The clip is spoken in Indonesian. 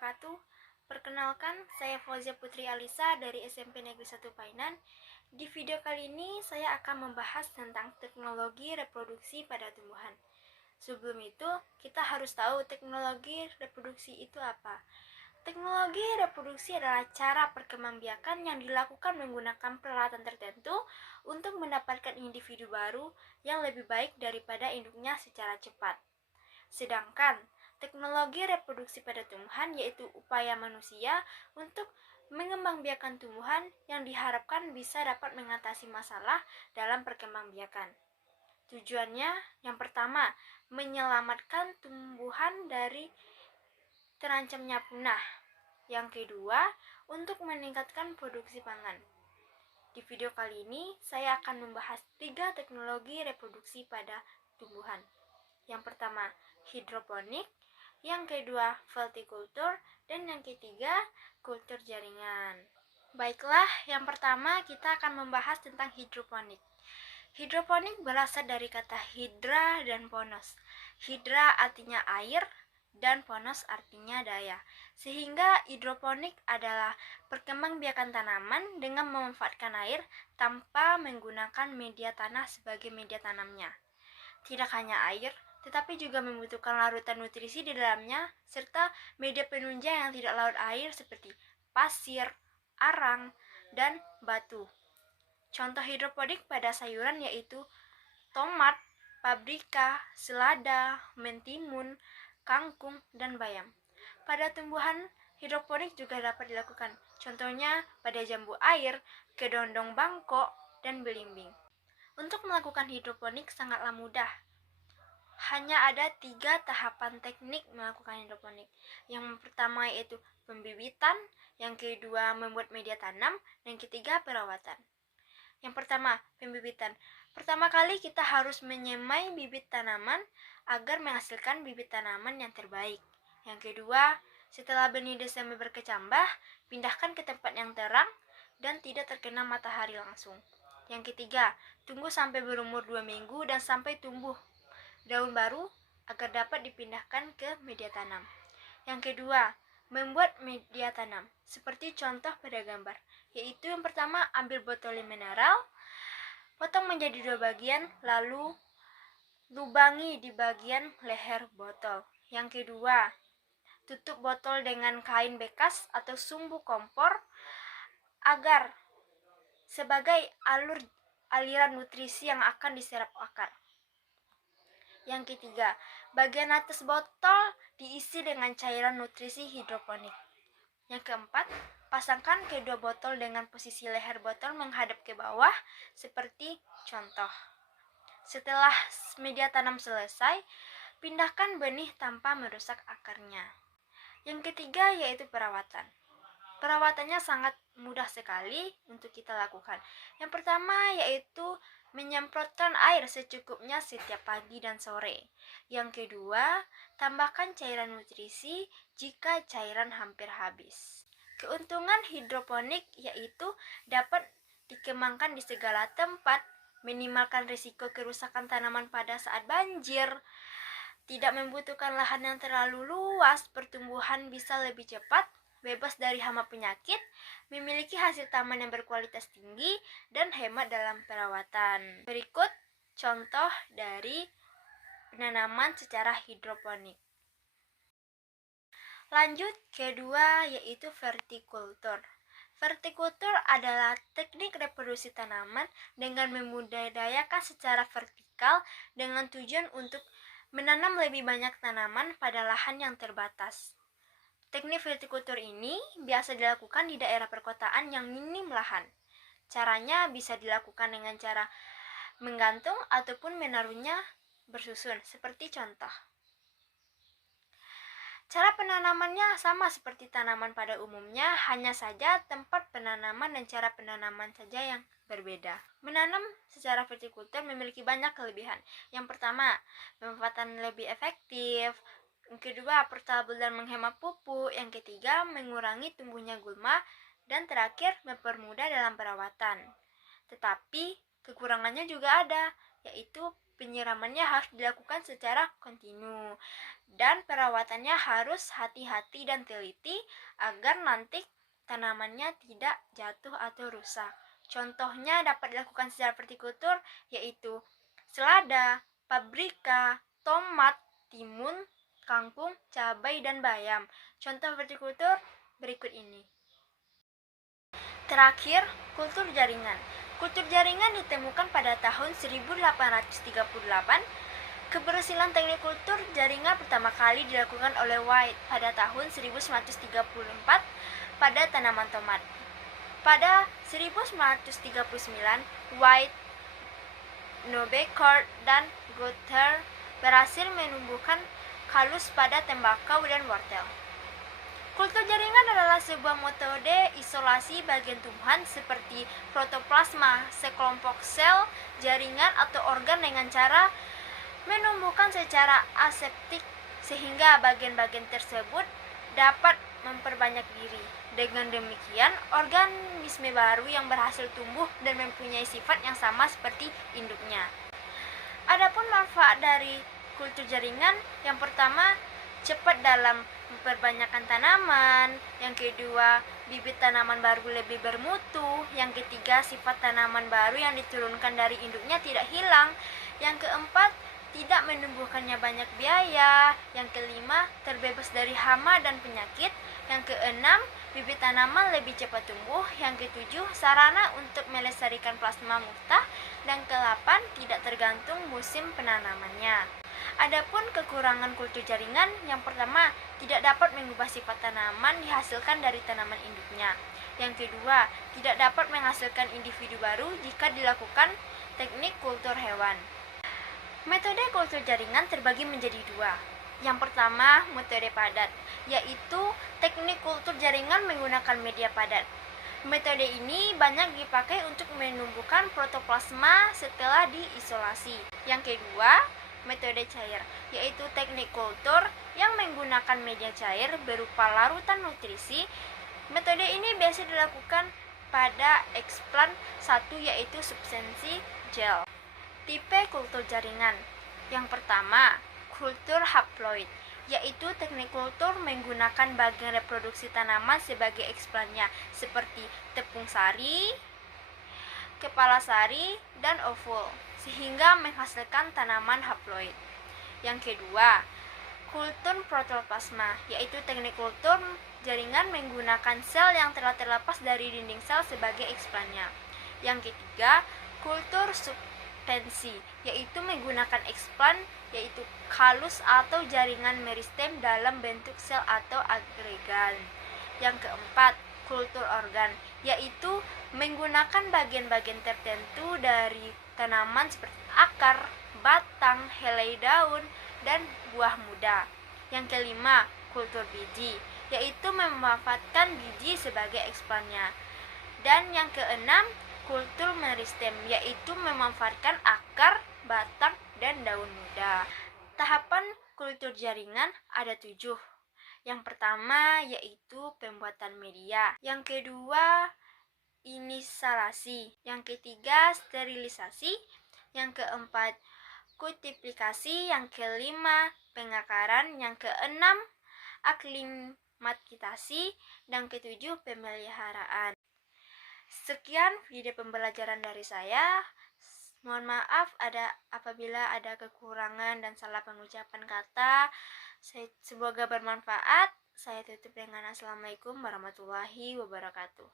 wabarakatuh. Perkenalkan, saya Fauzia Putri Alisa dari SMP Negeri 1 Painan. Di video kali ini saya akan membahas tentang teknologi reproduksi pada tumbuhan. Sebelum itu, kita harus tahu teknologi reproduksi itu apa. Teknologi reproduksi adalah cara perkembangbiakan yang dilakukan menggunakan peralatan tertentu untuk mendapatkan individu baru yang lebih baik daripada induknya secara cepat. Sedangkan teknologi reproduksi pada tumbuhan yaitu upaya manusia untuk mengembangbiakan tumbuhan yang diharapkan bisa dapat mengatasi masalah dalam perkembangbiakan. Tujuannya yang pertama, menyelamatkan tumbuhan dari terancamnya punah. Yang kedua, untuk meningkatkan produksi pangan. Di video kali ini, saya akan membahas 3 teknologi reproduksi pada tumbuhan. Yang pertama, hidroponik, yang kedua, vertikultur, dan yang ketiga, kultur jaringan. Baiklah, yang pertama kita akan membahas tentang hidroponik. Hidroponik berasal dari kata hidra dan ponos. Hidra artinya air dan ponos artinya daya. Sehingga hidroponik adalah perkembangbiakan tanaman dengan memanfaatkan air tanpa menggunakan media tanah sebagai media tanamnya. Tidak hanya air, tetapi juga membutuhkan larutan nutrisi di dalamnya, serta media penunjang yang tidak larut air seperti pasir, arang, dan batu. Contoh hidroponik pada sayuran yaitu tomat, paprika, selada, mentimun, kangkung, dan bayam. Pada tumbuhan, hidroponik juga dapat dilakukan. Contohnya pada jambu air, kedondong bangkok, dan belimbing. Untuk melakukan hidroponik sangatlah mudah. Hanya ada 3 tahapan teknik melakukan hidroponik. Yang pertama yaitu pembibitan, yang kedua membuat media tanam, dan ketiga perawatan. Yang pertama, pembibitan. Pertama kali kita harus menyemai bibit tanaman agar menghasilkan bibit tanaman yang terbaik. Yang kedua, setelah benih Desember berkecambah, pindahkan ke tempat yang terang dan tidak terkena matahari langsung. Yang ketiga, tunggu sampai berumur 2 minggu dan sampai tumbuh daun baru agar dapat dipindahkan ke media tanam. Yang kedua, membuat media tanam. Seperti contoh pada gambar, yaitu yang pertama, ambil botol mineral, potong menjadi 2 bagian, lalu lubangi di bagian leher botol. Yang kedua, tutup botol dengan kain bekas atau sumbu kompor agar sebagai aliran nutrisi yang akan diserap akar. Yang ketiga, bagian atas botol diisi dengan cairan nutrisi hidroponik. Yang keempat, pasangkan kedua botol dengan posisi leher botol menghadap ke bawah seperti contoh. Setelah media tanam selesai, pindahkan benih tanpa merusak akarnya. Yang ketiga yaitu perawatan. Perawatannya sangat mudah sekali untuk kita lakukan. Yang pertama yaitu menyemprotkan air secukupnya setiap pagi dan sore. Yang kedua, tambahkan cairan nutrisi jika cairan hampir habis. Keuntungan hidroponik yaitu dapat dikembangkan di segala tempat, minimalkan risiko kerusakan tanaman pada saat banjir, tidak membutuhkan lahan yang terlalu luas, pertumbuhan bisa lebih cepat, bebas dari hama penyakit, memiliki hasil taman yang berkualitas tinggi, dan hemat dalam perawatan. Berikut contoh dari penanaman secara hidroponik. Lanjut, kedua yaitu vertikultur. Vertikultur adalah teknik reproduksi tanaman dengan membudidayakan secara vertikal dengan tujuan untuk menanam lebih banyak tanaman pada lahan yang terbatas. Teknik vertikultur ini biasa dilakukan di daerah perkotaan yang minim lahan. Caranya bisa dilakukan dengan cara menggantung ataupun menaruhnya bersusun, seperti contoh. Cara penanamannya sama seperti tanaman pada umumnya, hanya saja tempat penanaman dan cara penanaman saja yang berbeda. Menanam secara vertikultur memiliki banyak kelebihan. Yang pertama, pemanfaatan lebih efektif. Yang kedua, portable dan menghemat pupuk. Yang ketiga, mengurangi tumbuhnya gulma. Dan terakhir, mempermudah dalam perawatan. Tetapi, kekurangannya juga ada, yaitu Penyiramannya harus dilakukan secara kontinu dan perawatannya harus hati-hati dan teliti agar nanti tanamannya tidak jatuh atau rusak. Contohnya dapat dilakukan secara vertikultur yaitu selada, paprika, tomat, timun, kangkung, cabai, dan bayam. Contoh vertikultur berikut ini. Terakhir, kultur jaringan. Kultur jaringan ditemukan pada tahun 1838. Keberhasilan teknik kultur jaringan pertama kali dilakukan oleh White pada tahun 1934 pada tanaman tomat. Pada 1939, White, Nobecourt, dan Goether berhasil menumbuhkan kalus pada tembakau dan wortel. Kultur jaringan adalah sebuah metode isolasi bagian tumbuhan seperti protoplasma, sekelompok sel jaringan atau organ dengan cara menumbuhkan secara aseptik sehingga bagian-bagian tersebut dapat memperbanyak diri. Dengan demikian, organisme baru yang berhasil tumbuh dan mempunyai sifat yang sama seperti induknya. Adapun manfaat dari kultur jaringan, yang pertama, cepat dalam memperbanyakkan tanaman. Yang kedua, bibit tanaman baru lebih bermutu. Yang ketiga, sifat tanaman baru yang diturunkan dari induknya tidak hilang. Yang keempat, tidak menumbuhkannya banyak biaya. Yang kelima, terbebas dari hama dan penyakit. Yang keenam, bibit tanaman lebih cepat tumbuh. Yang ketujuh, sarana untuk melestarikan plasma muftah. Dan kedelapan, tidak tergantung musim penanamannya. Adapun kekurangan kultur jaringan, yang pertama, tidak dapat mengubah sifat tanaman dihasilkan dari tanaman induknya. Yang kedua, tidak dapat menghasilkan individu baru jika dilakukan teknik kultur hewan. Metode kultur jaringan terbagi menjadi dua. Yang pertama, metode padat, yaitu teknik kultur jaringan menggunakan media padat. Metode ini banyak dipakai untuk menumbuhkan protoplasma setelah diisolasi. Yang kedua, metode cair, yaitu teknik kultur yang menggunakan media cair berupa larutan nutrisi. Metode ini biasa dilakukan pada eksplan 1, yaitu substansi gel. Tipe kultur jaringan. Yang pertama, kultur haploid, yaitu teknik kultur menggunakan bagian reproduksi tanaman sebagai eksplannya, seperti tepung sari, kepala sari, dan ovul, sehingga menghasilkan tanaman haploid. Yang kedua, kultur protoplasma, yaitu teknik kultur jaringan menggunakan sel yang telah terlepas dari dinding sel sebagai eksplannya. Yang ketiga, kultur substansi, yaitu menggunakan eksplan, yaitu kalus atau jaringan meristem dalam bentuk sel atau agregat. Yang keempat, kultur organ, yaitu menggunakan bagian-bagian tertentu dari tanaman seperti akar, batang, helai daun, dan buah muda. Yang kelima, kultur biji, yaitu memanfaatkan biji sebagai eksplannya. Dan yang keenam, kultur meristem, yaitu memanfaatkan akar, batang, dan daun muda. Tahapan kultur jaringan ada 7. Yang pertama yaitu pembuatan media. Yang kedua, inisalasi. Yang ketiga, sterilisasi. Yang keempat, kultivasi. Yang kelima, pengakaran. Yang keenam, aklimatisasi. Dan ketujuh, pemeliharaan. Sekian video pembelajaran dari saya. Mohon maaf apabila ada kekurangan dan salah pengucapan kata. Semoga bermanfaat. Saya tutup dengan Assalamualaikum warahmatullahi wabarakatuh.